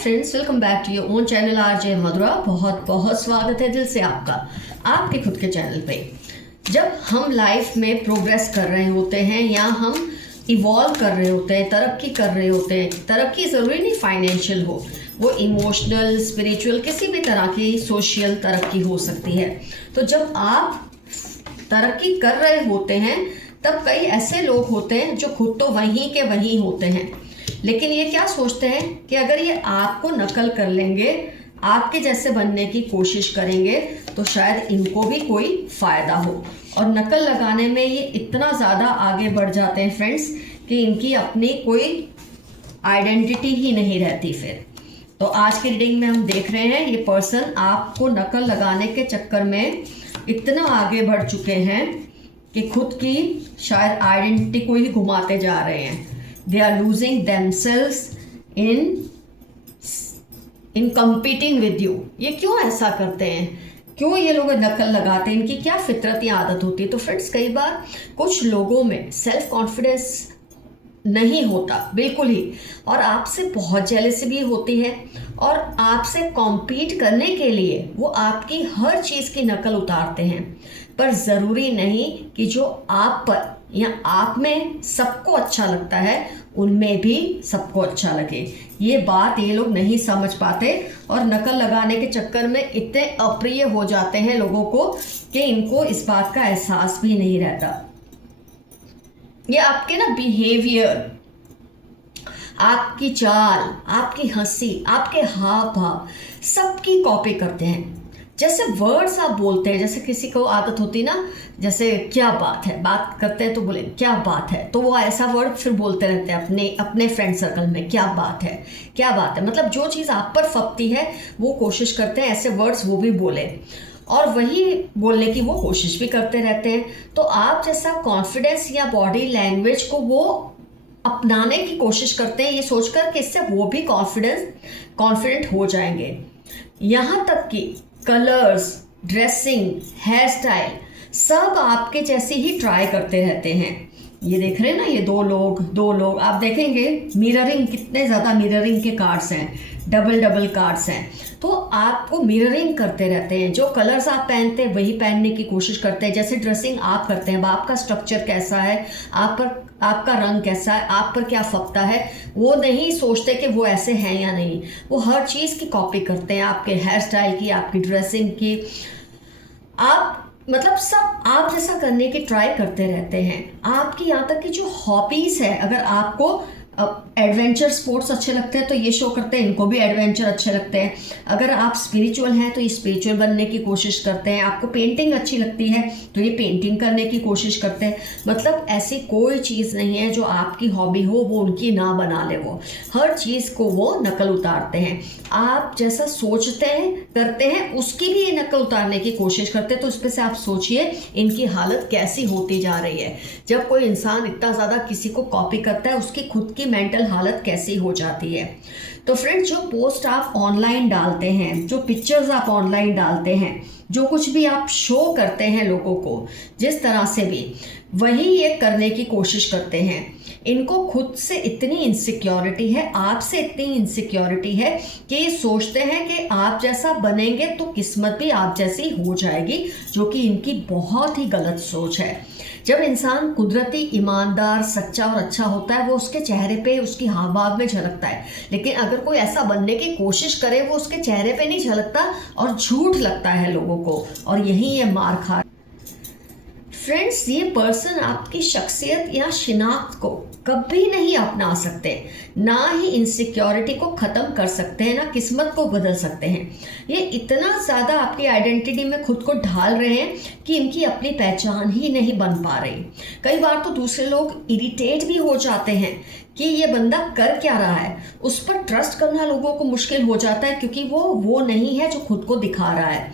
Friends, welcome back to your own channel RJ Madhura. बहुत बहुत स्वागत है दिल से आपका आपके खुद के चैनल पे। जब हम लाइफ में प्रोग्रेस कर रहे होते हैं या हम इवॉल्व कर रहे होते हैं, तरक्की कर रहे होते हैं, तरक्की ज़रूरी नहीं फाइनेंशियल हो, वो इमोशनल, स्पिरिचुअल, किसी भी तरह की सोशल तरक्की हो सकती है। तो जब आप तरक्की कर रहे होते हैं तब कई ऐसे लोग होते हैं जो खुद तो वहीं के वहीं होते हैं, लेकिन ये क्या सोचते हैं कि अगर ये आपको नकल कर लेंगे, आपके जैसे बनने की कोशिश करेंगे तो शायद इनको भी कोई फ़ायदा हो। और नकल लगाने में ये इतना ज़्यादा आगे बढ़ जाते हैं फ्रेंड्स कि इनकी अपनी कोई आइडेंटिटी ही नहीं रहती फिर। तो आज की रीडिंग में हम देख रहे हैं ये पर्सन आपको नकल लगाने के चक्कर में इतना आगे बढ़ चुके हैं कि खुद की शायद आइडेंटिटी को ही घुमाते जा रहे हैं। They are losing themselves in competing with you। ये क्यों ऐसा करते हैं, क्यों ये लोग नकल लगाते हैं, इनकी क्या फितरती आदत होती है। तो फ्रेंड्स, कई बार कुछ लोगों में सेल्फ कॉन्फिडेंस नहीं होता बिल्कुल ही, और आपसे बहुत जेलसी भी होती है, और आपसे कॉम्पीट करने के लिए वो आपकी हर चीज़ की नकल उतारते हैं। पर ज़रूरी नहीं कि जो आप पर या आप में सबको अच्छा लगता है उनमें भी सबको अच्छा लगे। ये बात ये लोग नहीं समझ पाते और नकल लगाने के चक्कर में इतने अप्रिय हो जाते हैं लोगों को कि इनको इस बात का एहसास भी नहीं रहता। ये आपके ना बिहेवियर, आपकी चाल, आपकी हंसी, आपके हाव भाव सबकी कॉपी करते हैं। जैसे वर्ड्स आप बोलते हैं, जैसे किसी को आदत होती ना, जैसे क्या बात है, बात करते हैं तो बोले क्या बात है, तो वो ऐसा वर्ड फिर बोलते रहते हैं अपने फ्रेंड सर्कल में, क्या बात है, क्या बात है। मतलब जो चीज़ आप पर फपती है वो कोशिश करते हैं ऐसे वर्ड्स वो भी बोले, और वही बोलने की वो कोशिश भी करते रहते हैं। तो आप जैसा कॉन्फिडेंस या बॉडी लैंग्वेज को वो अपनाने की कोशिश करते हैं, ये सोचकर कि इससे वो भी कॉन्फिडेंट हो जाएंगे। यहाँ तक कि कलर्स, ड्रेसिंग, हेयर स्टाइल सब आपके जैसे ही ट्राई करते रहते हैं। ये देख रहे हैं ना, ये दो लोग आप देखेंगे मिररिंग, कितने ज़्यादा मिररिंग के कार्ड्स हैं, डबल कार्ड्स हैं। तो आपको मिररिंग करते रहते हैं, जो कलर्स आप पहनते हैं वही पहनने की कोशिश करते हैं, जैसे ड्रेसिंग आप करते हैं, आपका स्ट्रक्चर कैसा है, आपका रंग कैसा है, आप पर क्या फपता है, वो नहीं सोचते कि वो ऐसे हैं या नहीं। वो हर चीज़ की कॉपी करते हैं, आपके हेयर स्टाइल की, आपकी ड्रेसिंग की, आप मतलब सब आप जैसा करने की ट्राई करते रहते हैं। आपकी यहाँ तक कि जो हॉबीज़ है, अगर आपको एडवेंचर स्पोर्ट्स अच्छे लगते हैं तो ये शो करते हैं, इनको भी एडवेंचर अच्छे लगते हैं। अगर आप स्पिरिचुअल हैं तो ये स्पिरिचुअल बनने की कोशिश करते हैं। आपको पेंटिंग अच्छी लगती है तो ये पेंटिंग करने की कोशिश करते हैं। मतलब ऐसी कोई चीज़ नहीं है जो आपकी हॉबी हो वो उनकी ना बना ले। वो हर चीज़ को वो नकल उतारते हैं। आप जैसा सोचते हैं करते हैं उसकी भी ये नकल उतारने की कोशिश करते हैं। तो उस पर से आप सोचिए इनकी हालत कैसी होती जा रही है। जब कोई इंसान इतना ज़्यादा किसी को कॉपी करता है उसकी खुद की मेंटल हालत कैसी हो जाती है। तो फ्रेंड्स, जो पोस्ट आप ऑनलाइन डालते हैं, जो पिक्चर्स आप ऑनलाइन डालते हैं, जो कुछ भी आप शो करते हैं लोगों को, जिस तरह से भी, वही ये करने की कोशिश करते हैं। इनको खुद से इतनी इनसिक्योरिटी है, आपसे इतनी इनसिक्योरिटी है कि ये सोचते हैं कि आप जैसा बनेंगे तो किस्मत भी आप जैसी हो जाएगी, जो कि इनकी बहुत ही गलत सोच है। जब इंसान कुदरती, ईमानदार, सच्चा और अच्छा होता है वो उसके चेहरे पे, उसकी हाव भाव में झलकता है। लेकिन अगर कोई ऐसा बनने की कोशिश करे वो उसके चेहरे पे नहीं झलकता और झूठ लगता है लोगों को, और यही ये मार खा। फ्रेंड्स, ये पर्सन आपकी शख्सियत या शिनाख्त को कभी नहीं अपना सकते, ना ही इनसिक्योरिटी को ख़त्म कर सकते हैं, ना किस्मत को बदल सकते हैं। ये इतना ज़्यादा आपकी आइडेंटिटी में खुद को ढाल रहे हैं कि इनकी अपनी पहचान ही नहीं बन पा रही। कई बार तो दूसरे लोग इरिटेट भी हो जाते हैं कि ये बंदा कर क्या रहा है। उस पर ट्रस्ट करना लोगों को मुश्किल हो जाता है क्योंकि वो नहीं है जो खुद को दिखा रहा है।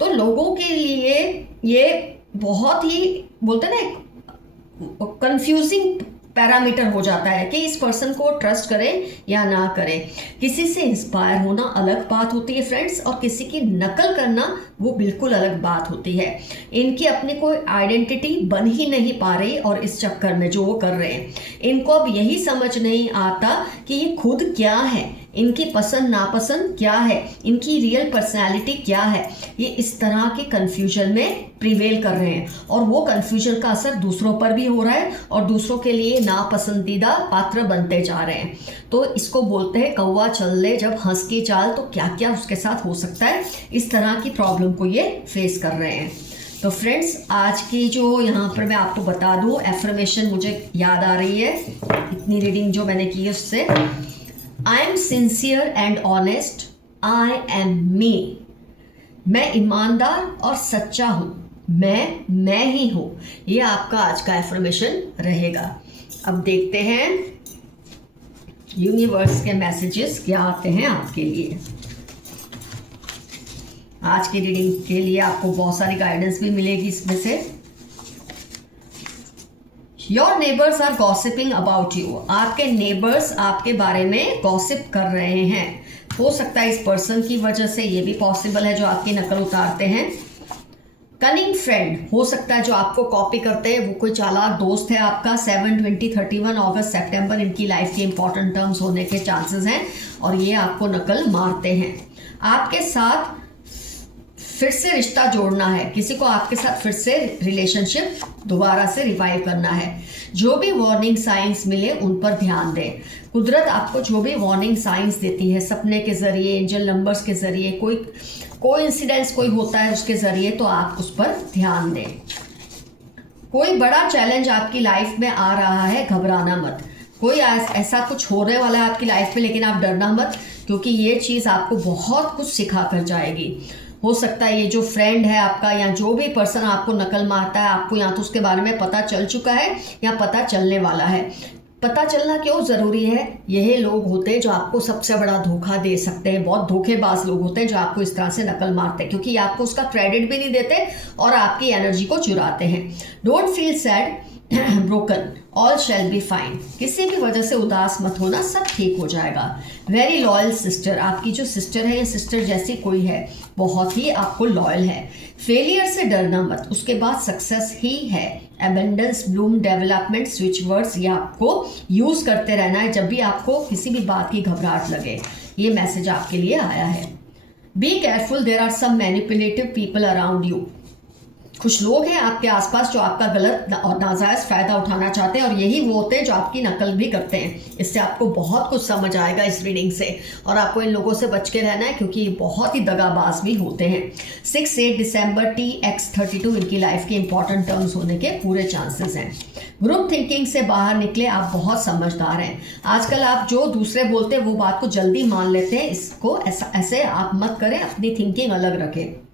तो लोगों के लिए ये बहुत ही, बोलते हैं ना, कंफ्यूजिंग पैरामीटर हो जाता है कि इस पर्सन को ट्रस्ट करें या ना करें। किसी से इंस्पायर होना अलग बात होती है फ्रेंड्स, और किसी की नकल करना वो बिल्कुल अलग बात होती है। इनकी अपनी कोई आइडेंटिटी बन ही नहीं पा रही, और इस चक्कर में जो वो कर रहे हैं, इनको अब यही समझ नहीं आता कि ये खुद क्या है, इनकी पसंद नापसंद क्या है, इनकी रियल पर्सनैलिटी क्या है, ये इस तरह के कन्फ्यूजन में प्रिवेल कर रहे हैं और वो कन्फ्यूजन का असर दूसरों पर भी हो रहा है और दूसरों के लिए नापसंदीदा पात्र बनते जा रहे हैं। तो इसको बोलते हैं कौवा चल ले जब हंस की चाल, तो क्या क्या उसके साथ हो सकता है, इस तरह की प्रॉब्लम को ये फेस कर रहे हैं। तो फ्रेंड्स, आज की जो यहाँ पर मैं आपको बता दूँ एफर्मेशन मुझे याद आ रही है इतनी रीडिंग जो मैंने की है उससे। I am sincere and honest, I am me. मैं ईमानदार और सच्चा हूँ, मैं ही हूँ। ये आपका आज का एफर्मेशन रहेगा। अब देखते हैं यूनिवर्स के मैसेजेस क्या आते हैं आपके लिए। आज की रीडिंग के लिए आपको बहुत सारी गाइडेंस भी मिलेगी इसमें से। Your neighbours are gossiping about you. आपके नेबर्स आपके बारे में गॉसिप कर रहे हैं। हो सकता है इस पर्सन की वजह से, ये भी पॉसिबल है जो आपकी नकल उतारते हैं। कनिंग फ्रेंड, हो सकता है जो आपको कॉपी करते हैं वो कोई चालाक दोस्त है आपका। 7, 20, 31 अगस्त, सितंबर इनकी लाइफ के इंपॉर्टेंट टर्म्स होने के चांसेस हैं और ये आपको नकल मारते हैं। आपके साथ फिर से रिश्ता जोड़ना है, किसी को आपके साथ फिर से रिलेशनशिप दोबारा से रिवाइव करना है। जो भी वार्निंग साइंस मिले उन पर ध्यान दें। कुदरत आपको जो भी वार्निंग साइंस देती है, सपने के जरिए, एंजल नंबर्स के जरिए, कोई इंसिडेंस कोई होता है उसके जरिए, तो आप उस पर ध्यान दें। कोई बड़ा चैलेंज आपकी लाइफ में आ रहा है, घबराना मत। कोई ऐसा कुछ होने वाला है आपकी लाइफ में, लेकिन आप डरना मत, क्योंकि ये चीज़ आपको बहुत कुछ सिखा कर जाएगी। हो सकता है ये जो फ्रेंड है आपका या जो भी पर्सन आपको नकल मारता है, आपको या तो उसके बारे में पता चल चुका है या पता चलने वाला है। पता चलना क्यों ज़रूरी है? यही लोग होते हैं जो आपको सबसे बड़ा धोखा दे सकते हैं। बहुत धोखेबाज लोग होते हैं जो आपको इस तरह से नकल मारते हैं, क्योंकि आपको उसका क्रेडिट भी नहीं देते और आपकी एनर्जी को चुराते हैं। Don't feel sad broken, all shall be fine. किसी भी वजह से उदास मत होना, सब ठीक हो जाएगा। वेरी लॉयल सिस्टर, आपकी जो सिस्टर है ये सिस्टर जैसी कोई है, बहुत ही आपको लॉयल है। फेलियर से डरना मत, उसके बाद सक्सेस ही है। Abundance, Bloom, development, switch words, ये आपको यूज करते रहना है जब भी आपको किसी भी बात की घबराहट लगे। ये मैसेज आपके लिए आया है। Be careful, there are some manipulative people around you. कुछ लोग हैं आपके आसपास जो आपका गलत और नाजायज फ़ायदा उठाना चाहते हैं और यही वो होते हैं जो आपकी नकल भी करते हैं। इससे आपको बहुत कुछ समझ आएगा इस रीडिंग से और आपको इन लोगों से बच के रहना है, क्योंकि ये बहुत ही दगाबाज भी होते हैं। 6-8 दिसंबर TX32 इनकी लाइफ के इंपॉर्टेंट टर्म्स होने के पूरे चांसेस हैं। ग्रुप थिंकिंग से बाहर निकले, आप बहुत समझदार हैं। आजकल आप जो दूसरे बोलते हैं वो बात को जल्दी मान लेते हैं। इसको ऐसे आप मत करें, अपनी थिंकिंग अलग रखें।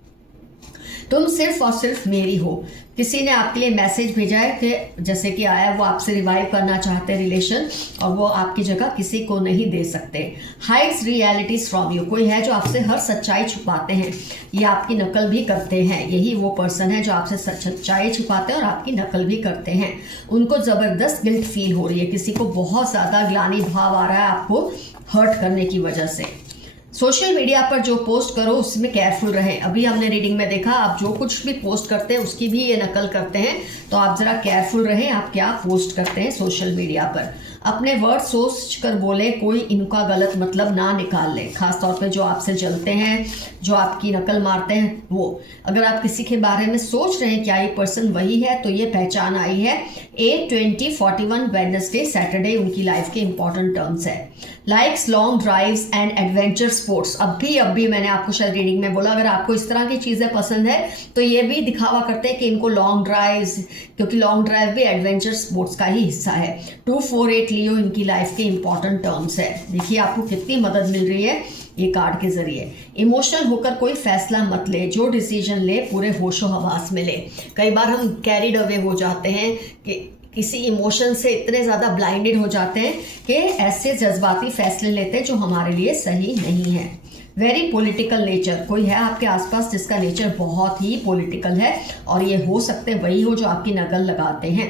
तुम सिर्फ और सिर्फ मेरी हो। किसी ने आपके लिए मैसेज भेजा है कि जैसे कि आया, वो आपसे रिवाइव करना चाहते हैं रिलेशन और वो आपकी जगह किसी को नहीं दे सकते। हाइड्स रियलिटीज फ्रॉम यू, कोई है जो आपसे हर सच्चाई छुपाते हैं, ये आपकी नकल भी करते हैं। यही वो पर्सन है जो आपसे सच्चाई छुपाते हैं और आपकी नकल भी करते हैं। उनको ज़बरदस्त गिल्ट फील हो रही है, किसी को बहुत ज़्यादा ग्लानि भाव आ रहा है आपको हर्ट करने की वजह से। सोशल मीडिया पर जो पोस्ट करो उसमें केयरफुल रहें। अभी हमने रीडिंग में देखा, आप जो कुछ भी पोस्ट करते हैं उसकी भी ये नकल करते हैं, तो आप ज़रा केयरफुल रहें आप क्या पोस्ट करते हैं सोशल मीडिया पर। अपने वर्ड सोच कर बोले, कोई इनका गलत मतलब ना निकाल ले। खासतौर पे जो आपसे जलते हैं, जो आपकी नकल मारते हैं, वो अगर आप किसी के बारे में सोच रहे हैं क्या ये पर्सन वही है, तो ये पहचान आई है। 8-20-41 वेडनेसडे, सैटरडे उनकी लाइफ के इंपॉर्टेंट टर्म्स है। Likes long drives and adventure sports. अब भी मैंने आपको शायद रीडिंग में बोला, अगर आपको इस तरह की चीज़ें पसंद है तो ये भी दिखावा करते हैं कि इनको लॉन्ग ड्राइव्स, क्योंकि लॉन्ग ड्राइव भी एडवेंचर स्पोर्ट्स का ही हिस्सा है। 2-4-8 लियो इनकी लाइफ के इंपॉर्टेंट टर्म्स है। देखिए आपको कितनी मदद मिल रही है ये कार्ड के जरिए। इमोशनल होकर कोई फैसला मत ले, जो डिसीजन ले पूरे होशो हवास में ले। कई बार हम कैरिड अवे हो जाते हैं कि किसी इमोशन से इतने ज़्यादा ब्लाइंडेड हो जाते हैं कि ऐसे जज्बाती फैसले लेते हैं जो हमारे लिए सही नहीं है। वेरी पॉलिटिकल नेचर, कोई है आपके आसपास जिसका नेचर बहुत ही पॉलिटिकल है और ये हो सकते हैं वही हो जो आपकी नकल लगाते हैं।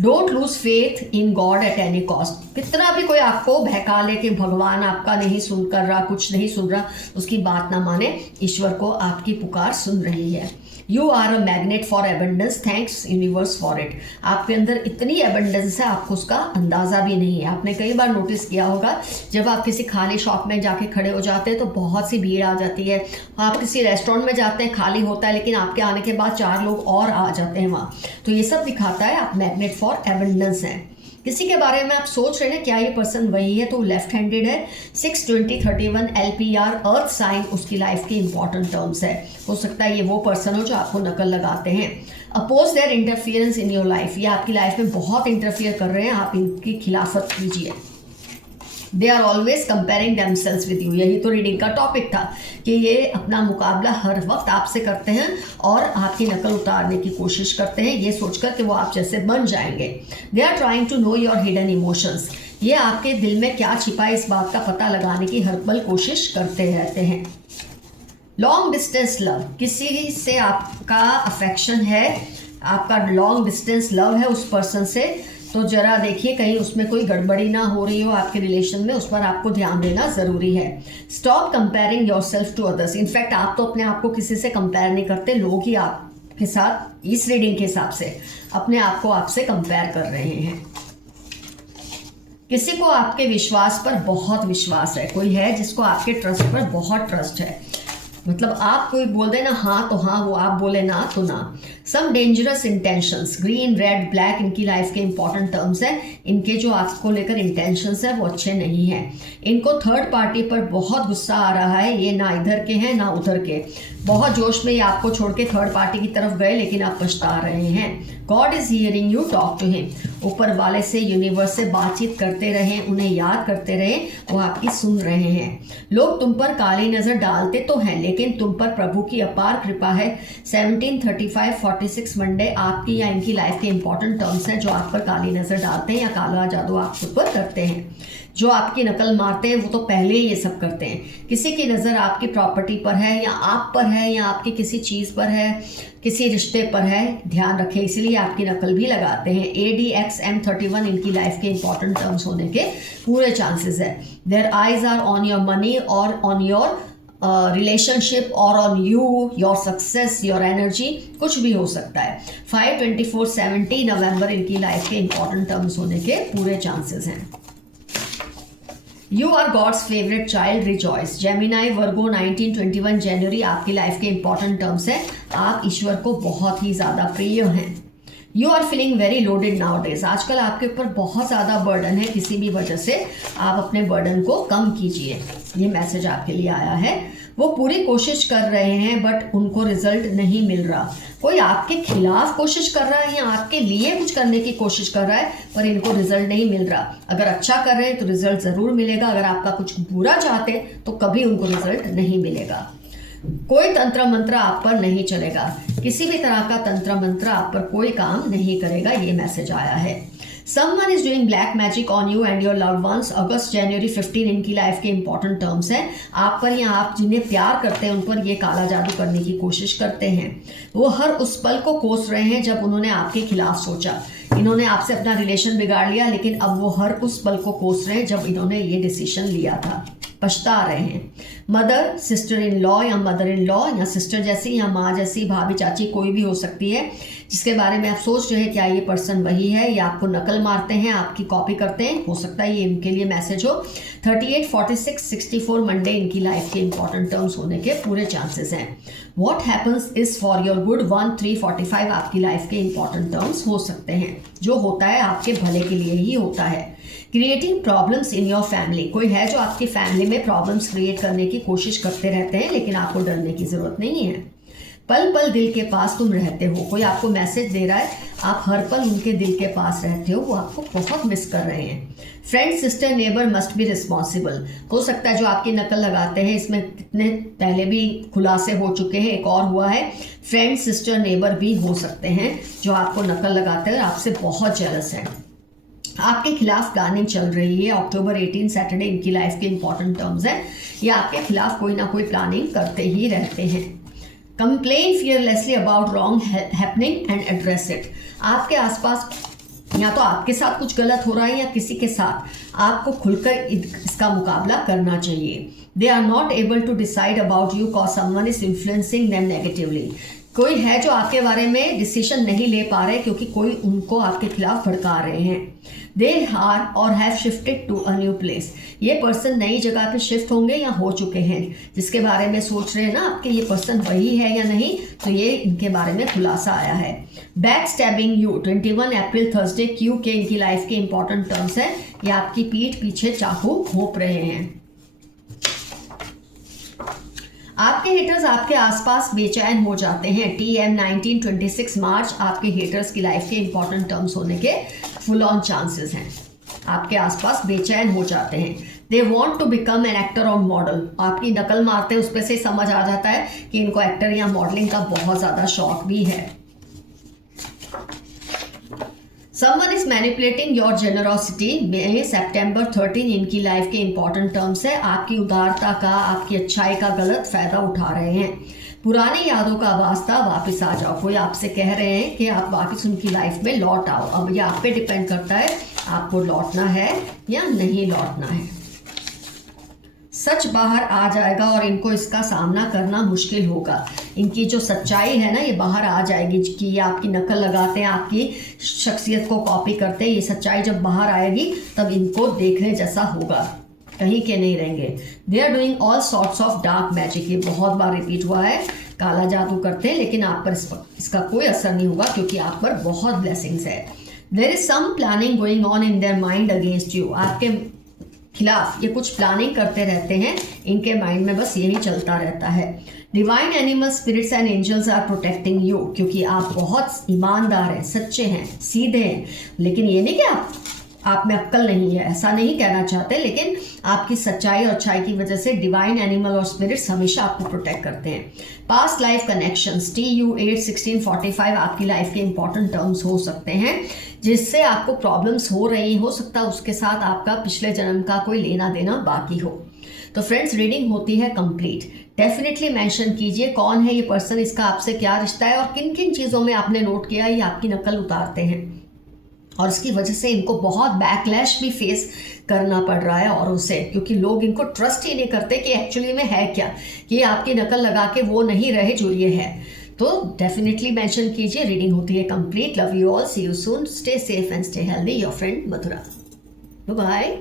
Don't lose faith in God at any cost. कितना भी कोई आपको बहका ले कि भगवान आपका नहीं सुन कर रहा, कुछ नहीं सुन रहा, उसकी बात ना माने, ईश्वर को आपकी पुकार सुन रही है। You are a magnet for abundance, thanks universe for it. आपके अंदर इतनी एबंडेंस है आपको उसका अंदाज़ा भी नहीं है। आपने कई बार नोटिस किया होगा जब आप किसी खाली शॉप में जाके खड़े हो जाते हैं तो बहुत सी भीड़ आ जाती है। आप किसी रेस्टोरेंट में जाते हैं, खाली होता है, लेकिन आपके आने के बाद 4 लोग और आ जाते हैं वहाँ। तो ये सब दिखाता है आप मैग्नेट फॉर एबंडेंस हैं। किसी के बारे में आप सोच रहे हैं क्या ये पर्सन वही है, तो लेफ्ट हैंडेड है। 6-20-31 LPR अर्थ साइन उसकी लाइफ के इंपॉर्टेंट टर्म्स है। हो सकता है ये वो पर्सन हो जो आपको नकल लगाते हैं। Oppose their interference in your life, ये आपकी लाइफ में बहुत इंटरफियर कर रहे हैं, आप इनकी खिलाफत कीजिए। They are always comparing themselves with you, यही तो रीडिंग का टॉपिक था कि ये अपना मुकाबला हर वक्त आपसे करते हैं और आपकी नकल उतारने की कोशिश करते हैं ये सोचकर कि वो आप जैसे बन जाएंगे। They are trying to know your hidden emotions, ये आपके दिल में क्या छिपा है इस बात का पता लगाने की हर पल कोशिश करते रहते हैं। लॉन्ग डिस्टेंस लव, किसी से आपका अफेक्शन है, आपका लॉन्ग डिस्टेंस लव है उस पर्सन से, तो जरा देखिए कहीं उसमें कोई गड़बड़ी ना हो रही हो आपके रिलेशन में, उस पर आपको ध्यान देना ज़रूरी है। Stop comparing yourself to others, in fact आप तो अपने आप को किसी से कंपेयर नहीं करते, लोग ही आपके साथ इस रीडिंग के हिसाब से अपने आप को आपसे कंपेयर कर रहे हैं। किसी को आपके विश्वास पर बहुत विश्वास है, कोई है जिसको आपके ट्रस्ट पर बहुत ट्रस्ट है, मतलब आप कोई बोल दे ना हाँ तो हाँ, वो आप बोले ना तो ना। Some dangerous intentions, green red black इनकी लाइफ के इंपॉर्टेंट टर्म्स हैं। इनके जो आपको लेकर इंटेंशंस है वो अच्छे नहीं हैं। इनको थर्ड पार्टी पर बहुत गुस्सा आ रहा है, ये ना इधर के हैं ना उधर के, बहुत जोश में ये आपको छोड़ के थर्ड पार्टी की तरफ गए लेकिन आप पछता रहे हैं। God is hearing you, talk to him, ऊपर वाले से यूनिवर्स से बातचीत करते रहें, उन्हें याद करते रहें, वो आपकी सुन रहे हैं। लोग तुम पर काली नज़र डालते तो हैं लेकिन तुम पर प्रभु की अपार कृपा है। 17-35-46 मंडे आपकी या इनकी लाइफ के इंपॉर्टेंट टर्म्स हैं जो आप पर काली नज़र डालते हैं या काला जादू आप खुद पर करते हैं। जो आपकी नकल मारते हैं वो तो पहले ही ये सब करते हैं। किसी की नज़र आपकी प्रॉपर्टी पर है या आप पर है या आपकी किसी चीज़ पर है, किसी रिश्ते पर है, ध्यान रखें, इसलिए आपकी नकल भी लगाते हैं। ADXM31 इनकी लाइफ के इंपॉर्टेंट टर्म्स होने के पूरे चांसेस है। Their eyes are on your money और ऑन योर रिलेशनशिप और on you, your success, your energy, कुछ भी हो सकता है। 5-24-70 नवंबर इनकी लाइफ के इंपॉर्टेंट टर्म्स होने के पूरे चांसेस हैं। You are God's favourite child, rejoice. Gemini Virgo 19-21 जनवरी आपकी लाइफ के इंपॉर्टेंट टर्म्स हैं। आप ईश्वर को बहुत ही ज़्यादा प्रिय हैं। You are feeling very loaded nowadays, आजकल आपके ऊपर बहुत ज़्यादा बर्डन है, किसी भी वजह से आप अपने बर्डन को कम कीजिए, ये मैसेज आपके लिए आया है। वो पूरी कोशिश कर रहे हैं बट उनको रिजल्ट नहीं मिल रहा। कोई आपके खिलाफ कोशिश कर रहा है या आपके लिए कुछ करने की कोशिश कर रहा है पर इनको रिजल्ट नहीं मिल रहा। अगर अच्छा कर रहे हैं तो रिजल्ट ज़रूर मिलेगा, अगर आपका कुछ बुरा चाहते तो कभी उनको रिजल्ट नहीं मिलेगा। कोई तंत्र मंत्र आप पर नहीं चलेगा, किसी भी तरह का तंत्र मंत्र आप पर कोई काम नहीं करेगा, ये मैसेज आया है। Someone is doing black magic on you and your loved ones। अगस्त जनवरी 15 इनकी लाइफ के इंपॉर्टेंट टर्म्स हैं। आप पर या आप जिन्हें प्यार करते हैं उन पर ये काला जादू करने की कोशिश करते हैं। वो हर उस पल को कोस रहे हैं जब उन्होंने आपके खिलाफ सोचा। इन्होंने आपसे अपना रिलेशन बिगाड़ लिया लेकिन अब वो हर उस पल को कोस रहे हैं जब इन्होंने ये डिसीजन लिया था, पछता रहे हैं। मदर, सिस्टर इन लॉ या मदर इन लॉ या सिस्टर जैसी या माँ जैसी, भाभी, चाची, कोई भी हो सकती है जिसके बारे में आप सोच रहे हैं क्या ये पर्सन वही है या आपको नकल मारते हैं, आपकी कॉपी करते हैं, हो सकता है ये इनके लिए मैसेज हो। 38-46-64 मंडे इनकी लाइफ के इंपॉर्टेंट टर्म्स होने के पूरे चांसेस हैं। What happens is for your good 1-3-45 आपकी लाइफ के इंपॉर्टेंट टर्म्स हो सकते हैं। जो होता है आपके भले के लिए ही होता है। Creating problems in your family, कोई है जो आपकी फैमिली में प्रॉब्लम्स क्रिएट करने की कोशिश करते रहते हैं लेकिन आपको डरने की ज़रूरत नहीं है। पल पल दिल के पास तुम रहते हो, कोई आपको मैसेज दे रहा है, आप हर पल उनके दिल के पास रहते हो, वो आपको बहुत मिस कर रहे हैं। Friend, sister, neighbour must be responsible, हो सकता है जो आपकी नकल लगाते हैं इसमें कितने पहले भी खुलासे हो चुके हैं, एक और हुआ है। फ्रेंड, सिस्टर, नेबर भी हो सकते हैं जो आपको नकल लगाते हैं और आपसे बहुत जेलस हैं। आपके खिलाफ प्लानिंग चल रही है। अक्टूबर 18 सैटरडे इनकी लाइफ के इंपॉर्टेंट टर्म्स हैं। ये आपके खिलाफ कोई ना कोई प्लानिंग करते ही रहते हैं। Complain fearlessly about wrong happening and address it, आपके आसपास या तो आपके साथ कुछ गलत हो रहा है या किसी के साथ, आपको खुलकर इसका मुकाबला करना चाहिए। They are not able to decide about you cause someone is influencing them negatively, कोई है जो आपके बारे में डिसीजन नहीं ले पा रहे क्योंकि कोई उनको आपके खिलाफ भड़का रहे हैं। They are or have shifted to a new place. ये पर्सन नई जगह पे शिफ्ट होंगे या हो चुके हैं। जिसके बारे में सोच रहे हैं ना आपके ये पर्सन वही है या नहीं, तो ये इनके बारे में खुलासा आया है। Back stabbing you 21 April Thursday, Q के इनकी लाइफ के इंपॉर्टेंट टर्म्स है। ये आपकी पीठ पीछे चाकू घोंप रहे हैं। आपके हेटर्स आपके आसपास बेचैन हो जाते हैं। TM 1926 मार्च आपके हेटर्स की लाइफ के इंपॉर्टेंट टर्म्स होने के फुल ऑन चांसेस हैं। आपके आसपास बेचैन हो जाते हैं। They want to become an actor or model. आपकी नकल मारते हैं, उस पर से समझ आ जाता है कि इनको एक्टर या मॉडलिंग का बहुत ज़्यादा शौक भी है। Someone is manipulating your generosity में September 13 इनकी लाइफ के इंपॉर्टेंट टर्म्स है। आपकी उदारता का, आपकी अच्छाई का गलत फायदा उठा रहे हैं। पुरानी यादों का वास्ता वापस आ जाओ। कोई आपसे कह रहे हैं कि आप वापस उनकी लाइफ में लौट आओ। अब ये आप पे डिपेंड करता है आपको लौटना है या नहीं लौटना है। सच बाहर आ जाएगा और इनको इसका सामना करना मुश्किल होगा। इनकी जो सच्चाई है ना ये बाहर आ जाएगी कि ये आपकी नकल लगाते हैं, आपकी शख्सियत को कॉपी करते हैं। ये सच्चाई जब बाहर आएगी तब इनको देखने जैसा होगा, कहीं के नहीं रहेंगे। They are doing all sorts of dark magic. ये बहुत बार रिपीट हुआ है। काला जादू करते हैं लेकिन आप पर इसका कोई असर नहीं होगा क्योंकि आप पर बहुत ब्लेसिंग्स है। There is some planning going on in their mind against you. आपके खिलाफ ये कुछ प्लानिंग करते रहते हैं। इनके माइंड में बस यही चलता रहता है। Divine animal spirits and angels are protecting you. क्योंकि आप बहुत ईमानदार हैं, सच्चे हैं, सीधे हैं। लेकिन ये नहीं कि आप में अक्ल नहीं है, ऐसा नहीं कहना चाहते, लेकिन आपकी सच्चाई और अच्छाई की वजह से डिवाइन एनिमल और स्पिरिट्स हमेशा आपको प्रोटेक्ट करते हैं। पास्ट लाइफ कनेक्शंस TU 8/16/45 आपकी लाइफ के इंपॉर्टेंट टर्म्स हो सकते हैं जिससे आपको प्रॉब्लम्स हो रही हो सकता है उसके साथ आपका पिछले जन्म का कोई लेना देना बाकी हो। तो फ्रेंड्स रीडिंग होती है कंप्लीट। डेफिनेटली मेंशन कीजिए कौन है ये पर्सन, इसका आपसे क्या रिश्ता है और किन किन चीज़ों में आपने नोट किया ये आपकी नकल उतारते हैं और इसकी वजह से इनको बहुत बैकलैश भी फेस करना पड़ रहा है औरों से, क्योंकि लोग इनको ट्रस्ट ही नहीं करते कि एक्चुअली में है क्या, कि आपकी नकल लगा के वो नहीं रहे जो ये है। तो डेफिनेटली मेंशन कीजिए। रीडिंग होती है complete. Love you all, see you soon, stay safe and stay healthy. Your friend Mathura. Bye.